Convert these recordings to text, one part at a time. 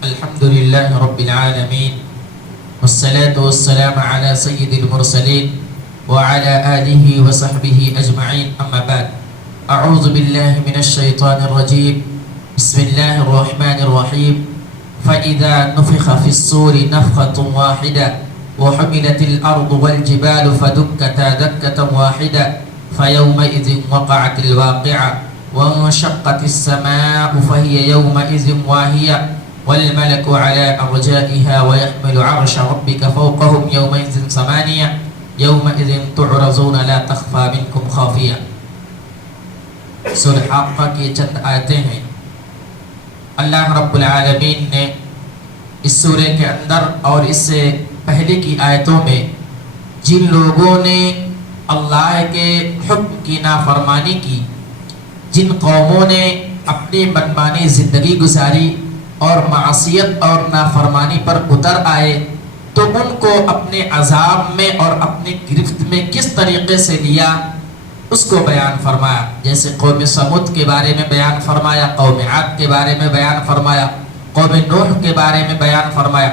الحمد لله رب العالمين والصلاة والسلام على سيد المرسلين وعلى آله وصحبه أجمعين أما بعد أعوذ بالله من الشيطان الرجيم بسم الله الرحمن الرحيم فإذا نفخ في الصور نفخة واحدة وحملت الأرض والجبال فدكتا دكة واحدة فيومئذ وقعت الواقعة وانشقت السماء فهي يومئذ واهية والملك على أرجائها ويحمل عرش ربك فوقهم يومئذ ثمانية يومئذ تعرضون لا تخفى منكم خافية. سورہ حاقہ کی چند آیتیں ہیں. اللہ رب العالمین نے اس سورہ کے اندر اور اس سے پہلے کی آیتوں میں جن لوگوں نے اللہ کے حکم کی نافرمانی کی، جن قوموں نے اپنی منمانی زندگی گزاری اور معصیت اور نافرمانی پر اتر آئے، تو ان کو اپنے عذاب میں اور اپنی گرفت میں کس طریقے سے لیا اس کو بیان فرمایا. جیسے قوم سمود کے بارے میں بیان فرمایا، قوم عاد کے بارے میں بیان فرمایا، قوم نوح کے بارے میں بیان فرمایا.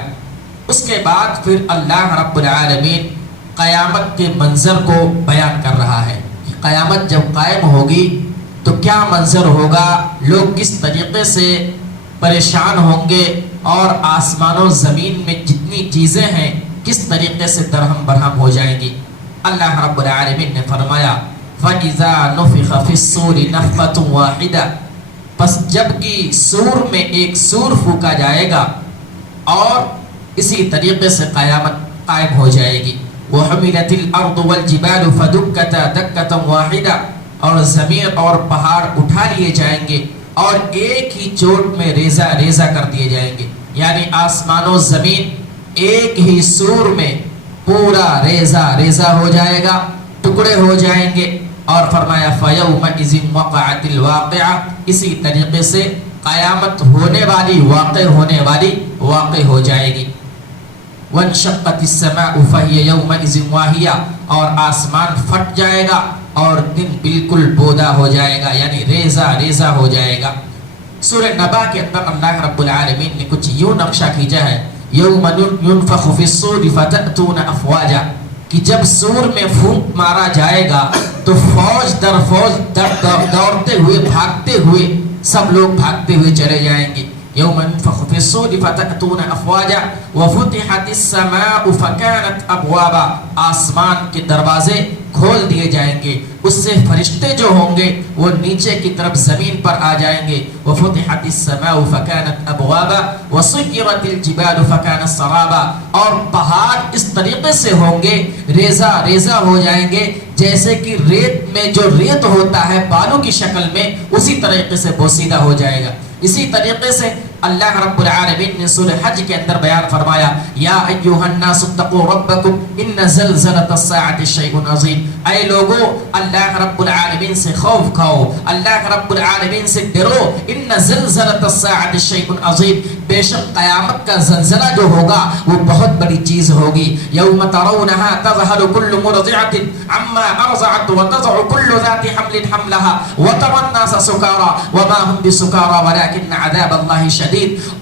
اس کے بعد پھر اللہ رب العالمین قیامت کے منظر کو بیان کر رہا ہے. قیامت جب قائم ہوگی تو کیا منظر ہوگا، لوگ کس طریقے سے پریشان ہوں گے اور آسمان و زمین میں جتنی چیزیں ہیں کس طریقے سے درہم برہم ہو جائیں گی. اللہ رب العالمین نے فرمایا فَإِذَا نُفِخَ فِي الصُّورِ نَفْخَةٌ وَاحِدَةٌ، پس جب کہ سور میں ایک سور پھونکا جائے گا اور اسی طریقے سے قیامت قائم ہو جائے گی. وَحُمِلَتِ الْأَرْضُ وَالْجِبَالُ فَدُكَّتَا دَكَّةً وَاحِدَةً، اور زمین اور پہاڑ اٹھا لیے جائیں گے اور ایک ہی چوٹ میں ریزہ ریزہ کر دیے جائیں گے. یعنی آسمان و زمین ایک ہی سور میں پورا ریزہ ریزہ ہو جائے گا، ٹکڑے ہو جائیں گے. اور فرمایا فَيَوْمَئِذٍ وَقَعَتِ الْوَاقِعَةُ، اسی طریقے سے قیامت ہونے والی، واقع ہونے والی واقع ہو جائے گی. وَانشَقَّتِ السَّمَاءُ فَهِيَ يَوْمَئِذٍ وَاهِيَةٌ، اور آسمان پھٹ جائے گا اور دن بالکل بودا ہو جائے گا، یعنی ریزہ ریزہ ہو جائے گا. سورہ نبا کے اندر اللہ رب العالمین نے کچھ یوں نقشہ کھینچا ہے یوم ينفخ في الصور فتأتون افواجا، کہ جب سور میں پھونک مارا جائے گا تو فوج در فوج دوڑتے ہوئے بھاگتے ہوئے سب لوگ بھاگتے ہوئے چلے جائیں گے. یوم ينفخ في الصور فتأتون افواجا وفتحت السماء فكانت ابوابا، آسمان کے دروازے کھول دیے جائیں گے، اس سے فرشتے جو ہوں گے وہ نیچے کی طرف زمین پر آ جائیں گے. وفتحت السماء فكانت ابوابا وسيرت الجبال فكانت سرابا، اور پہاڑ اس طریقے سے ہوں گے، ریزہ ریزہ ہو جائیں گے جیسے کہ ریت میں جو ریت ہوتا ہے بالوں کی شکل میں، اسی طریقے سے بوسیدہ ہو جائے گا. اسی طریقے سے اللہ رب العالمین نے سورہ حج کے اندر بیان فرمایا یا ایھا الناس اتقوا ربکم ان زلزلۃ الساعۃ شیء عظیم، اے لوگو اللہ رب العالمین سے خوف کھاؤ، اللہ رب العالمین سے ڈرو. ان زلزلۃ الساعۃ شیء عظیم، بے شک قیامت کا زلزلہ جو ہوگا وہ بہت بڑی چیز ہوگی. یوم ترونها تذهل كل مرضعۃ عما ارضعت وتضع كل ذات حمل حملها وترى الناس سکارى وما هم بسکارى ولكن عذاب الله شدید.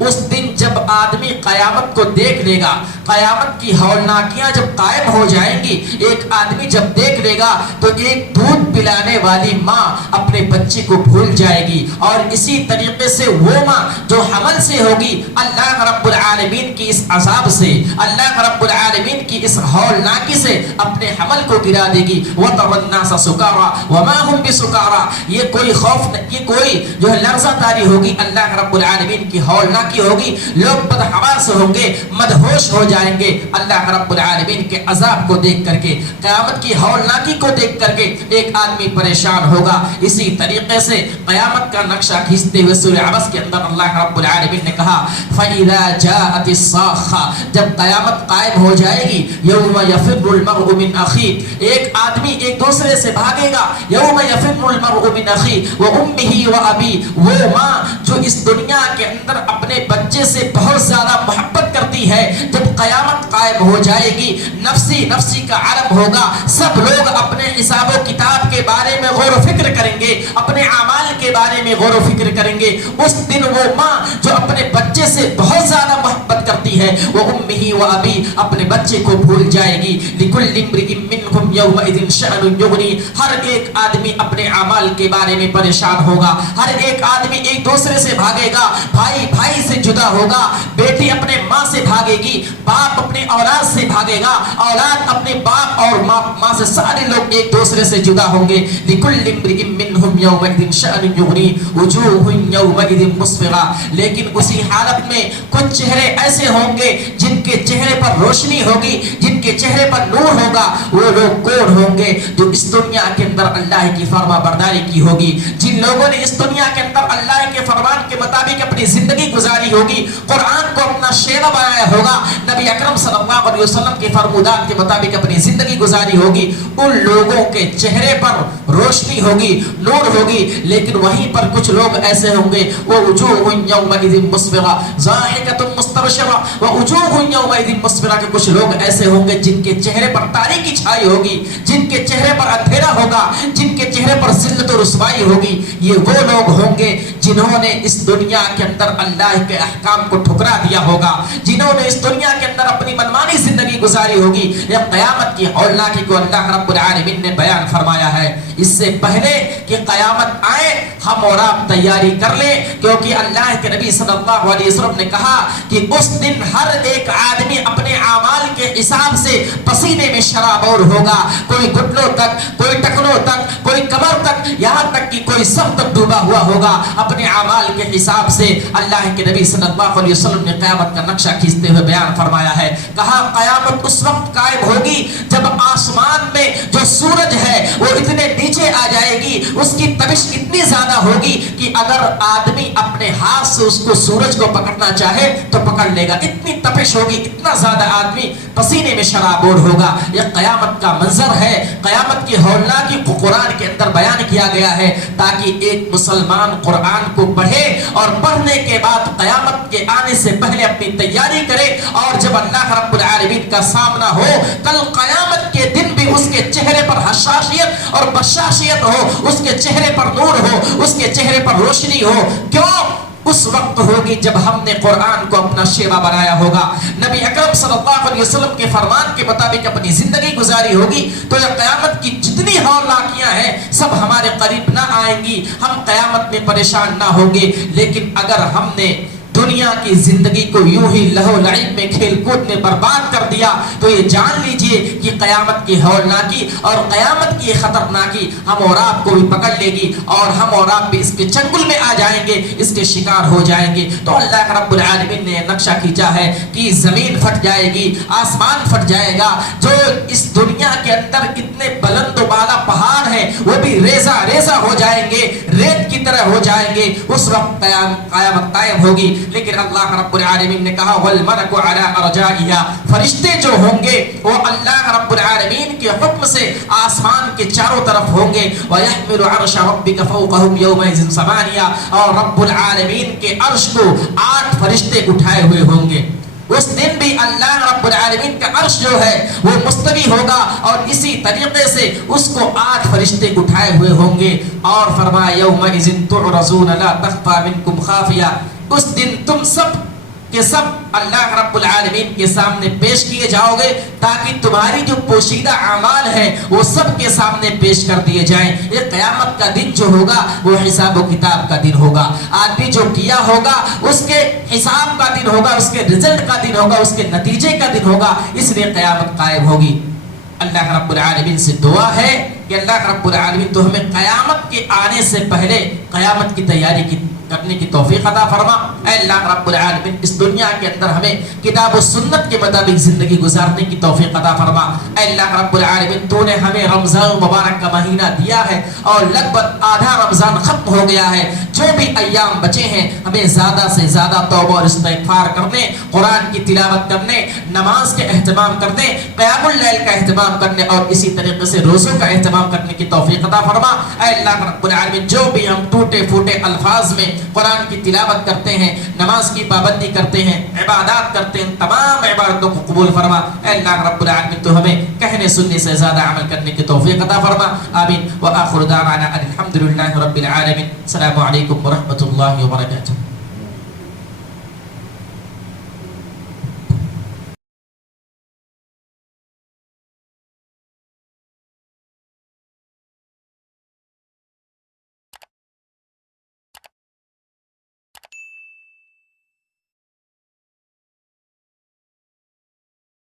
اس دن جب آدمی قیامت کو دیکھ لے گا، قیامت کی ہولناکیاں جب قائم ہو جائیں گی، ایک آدمی جب دیکھ لے گا تو ایک دودھ پلانے والی ماں اپنے بچے کو بھول جائے گی، اور اسی طریقے سے وہ ماں جو حمل سے ہوگی اللہ رب العالمین کی اس عذاب سے، اللہ رب العالمین کی اس ہولناکی سے اپنے حمل کو گرا دے گی. وَتَرَى النَّاسَ سُكَارَى وَمَا هُمْ بِسُكَارَى، یہ کوئی خوف، یہ کوئی جو ہے لرزہ تاری ہوگی اللہ رب العالمین کی ہولناکی ہوگی، لوگ بدحواس ہوں گے، مدہوش ہو جائیں گے اللہ رب العالمین کے عذاب کو دیکھ کر کے، قیامت کی ہولناکی کو دیکھ کر کے ایک آدمی پریشان ہوگا. اسی طریقے سے قیامت کا نقشہ کھینچتے ہوئے سورہ عبس کے اندر اللہ رب العالمین نے کہا فَإِذَا جَاءَتِ الصَّاخَّةُ، جب قیامت قائم ہو جائے گی یوم یفر المرء من اخیہ، ایک آدمی ایک دوسرے سے بھاگے گا. یوم یفر المرء من اخیہ وامہ وابیہ، وہ ماں جو اس دنیا کے اندر اپنے بچے سے بہت زیادہ محبت کرتی ہے، جب قیامت قائم ہو جائے گی نفسی نفسی کا عالم ہوگا، سب لوگ اپنے حساب و کتاب کے بارے میں غور و فکر کریں گے اپنے اعمال کے بارے میں غور و فکر کریں گے، اس دن وہ ماں جو اپنے بچے سے بہت زیادہ محبت کرتی ہے وہ امہ و ابی اپنے بچے کو بھول جائے گی۔ لکل امرئ منہم یومئذ شأن یغنی، ہر ایک آدمی اپنے اعمال کے بارے میں پریشان ہوگا، ہر ایک آدمی ایک دوسرے سے بھاگے گا، بھائی بھائی سے جدا ہوگا، بیٹی اپنے ماں سے بھاگے گی، باپ اپنے اولاد سے بھاگے گا، اولاد اپنے باپ اور ماں سے، سارے لوگ ایک دوسرے سے جدا ہوں گے۔ لکل امرئ منہم یومئذ شأن یغنی وجوہ یومئذ مسفرہ، لیکن اسی حالت میں کچھ چہرے ایسے ہوں گے جن کے چہرے پر روشنی ہوگی، جن کے چہرے پر نور ہوگا۔ وہ لوگ کون ہوں گے؟ جو اس دنیا کے اندر اللہ کی فرما برداری کی ہوگی، جن لوگوں نے اس دنیا کے اندر اللہ کے فرمان کے مطابق اپنی زندگی گزاری ہوگی، قرآن کو اپنا شیرہ بنایا ہوگا، نبی اکرم صلی اللہ علیہ وسلم کے فرمودات کے مطابق اپنی زندگی گزاری ہوگی، ان لوگوں کے چہرے پر روشنی ہوگی، نور ہوگی۔ لیکن وہیں پر کچھ لوگ ایسے ہوں گے، وَوُجُوهٌ يَوْمَئِذٍ مُسْفِرَةٌ ضَاحِكَةٌ مُسْتَبْشِرَةٌ وَوُجُوهٌ يَوْمَئِذٍ مُسْفِرَةٌ کہ کچھ لوگ ایسے ہوں گے جن کے چہرے پر تاریکی چھائی ہوگی، جن کے چہرے پر اندھیرا ہوگا، جن کے چہرے پر ذلت و رسوائی ہوگی۔ یہ وہ لوگ ہوں گے جنہوں نے اس دنیا کے اندر اللہ کے احکام کو ٹھکرا دیا ہوگا، جنہوں نے اس دنیا کے اندر اپنی منمانی زندگی گزاری ہوگی۔ یہ قیامت کی ہولناکی کو اللہ رب العالمین نے بیان فرمایا ہے۔ اس سے پہلے کہ قیامت آئے ہم اور آپ تیاری کر لیں، کیونکہ اللہ کے نبی صلی اللہ علیہ وسلم نے کہا کہ اس دن ہر ایک آدمی اپنے اعمال کے حساب سے پسینے میں شرابور ہوگا، کوئی گھٹنوں تک، کوئی ٹکنوں تک، کوئی کمر تک، یہاں تک کہ کوئی سر تک ڈوبا ہوا ہوگا اپنے اعمال کے حساب سے۔ اللہ کے نبی صلی اللہ علیہ وسلم نے قیامت کا نقشہ کھینچتے ہوئے بیان فرمایا ہے، کہا قیامت اس وقت قائم ہوگی جب آسمان میں جو سورج ہے وہ اتنے نیچے آ جائے گی، اس کی تپش اتنی زیادہ ہوگی کہ اگر آدمی اپنے ہاتھ سے اس کو سورج کو پکڑنا چاہے تو پکڑ لے گا، اتنی تپش ہوگی، اتنا زیادہ آدمی پسینے میں شرابور ہوگا۔ یہ قیامت کا منظر ہے، قیامت کی ہولناکی کو قرآن کے اندر بیان کیا گیا ہے تاکہ ایک مسلمان قرآن کو پڑھے اور پڑھنے کے بعد قیامت کے آنے سے پہلے اپنی تیاری کرے، اور جب اللہ رب العالمین کا سامنا ہو کل قیامت کے دن بھی اس کے چہرے پر حشاشیت اور بشاشیت ہو، اس کے چہرے پر نور ہو، اس کے چہرے پر روشنی ہو۔ کیوں؟ اس وقت ہوگی جب ہم نے قرآن کو اپنا شیوا بنایا ہوگا، نبی اکرم صلی اللہ علیہ وسلم کے فرمان کے مطابق اپنی زندگی گزاری ہوگی، تو یہ قیامت کی جتنی ہولناکیاں ہیں سب ہمارے قریب نہ آئیں گی، ہم قیامت میں پریشان نہ ہوں گے۔ لیکن اگر ہم نے دنیا کی زندگی کو یوں ہی لہو لعب میں، کھیل کود میں برباد کر دیا تو یہ جان لیجئے کہ قیامت کی ہولناکی اور قیامت کی خطرناکی ہم اور آپ کو بھی پکڑ لے گی، اور ہم اور آپ بھی اس کے چنگل میں آ جائیں گے، اس کے شکار ہو جائیں گے۔ تو اللہ رب العالمین نے نقشہ کھینچا ہے کہ زمین پھٹ جائے گی، آسمان پھٹ جائے گا، جو اس دنیا کے اندر اتنے بلند و بالا پہاڑ ہیں وہ بھی ریزہ ریزہ ہو جائیں گے، ریت کی طرح ہو جائیں گے۔ اس وقت قیامت قائم ہوگی۔ لیکن اللہ رب العالمین نے کہا والملک علی ارجائها، فرشتے جو ہوں گے وہ اللہ رب العالمین کے حکم سے آسمان کے چاروں طرف ہوں گے، وَيَحْمِلُ عَرْشَ رَبِّكَ فَوْقَهُمْ يَوْمَئِذٍ ثَمَانِيَةٌ، اور رب العالمین کے عرش کو 8 فرشتے اٹھائے ہوئے ہوں گے۔ اس دن بھی اللہ رب العالمین کا عرش جو ہے وہ مستوی ہوگا، اور اسی طریقے سے اس کو 8 فرشتے اٹھائے ہوئے ہوں گے۔ اور فرمایا یومئذ تعرضون لا تخفى منکم خافیہ، اس دن تم سب کے سب اللہ رب العالمین کے سامنے پیش کیے جاؤ گے تاکہ تمہاری جو پوشیدہ اعمال ہیں وہ سب کے سامنے پیش کر دیے جائیں۔ یہ قیامت کا دن جو ہوگا وہ حساب و کتاب کا دن ہوگا، آدمی جو کیا ہوگا اس کے حساب کا دن ہوگا، اس کے رزلٹ کا دن ہوگا، اس کے نتیجے کا دن ہوگا، اس لیے قیامت قائم ہوگی۔ اللہ رب العالمین سے دعا ہے کہ اللہ رب العالمین تو ہمیں قیامت کے آنے سے پہلے قیامت کی تیاری کرنے کی توفیق عطا فرما۔ اے اللہ رب العالمین اس دنیا کے اندر ہمیں کتاب و سنت کے مطابق زندگی گزارنے کی توفیق عطا فرما۔ اے اللہ رب العالمین تو نے ہمیں رمضان مبارک کا مہینہ دیا ہے اور لگ بھگ آدھا رمضان ختم ہو گیا ہے، جو بھی ایام بچے ہیں ہمیں زیادہ سے زیادہ توبہ اور استغفار کرنے، قرآن کی تلاوت کرنے، نماز کے اہتمام کرنے، قیام اللیل کا اہتمام کرنے، اور اسی طریقے سے روزوں کا اہتمام کرنے کی توفیق عطا فرما۔ اے اللہ رب العالمین جو بھی ہم ٹوٹے پھوٹے الفاظ میں قرآن کی تلاوت کرتے ہیں، نماز کی پابندی کرتے ہیں، عبادات کرتے ہیں، تمام عبادتوں کو قبول فرما۔ اے اللہ رب العالمین تو ہمیں کہنے سننے سے زیادہ عمل کرنے کی توفیق عطا فرما، آمین۔ وآخر دعوانا الحمد للہ رب العالمین۔ السلام علیکم ورحمۃ اللہ وبرکاتہ۔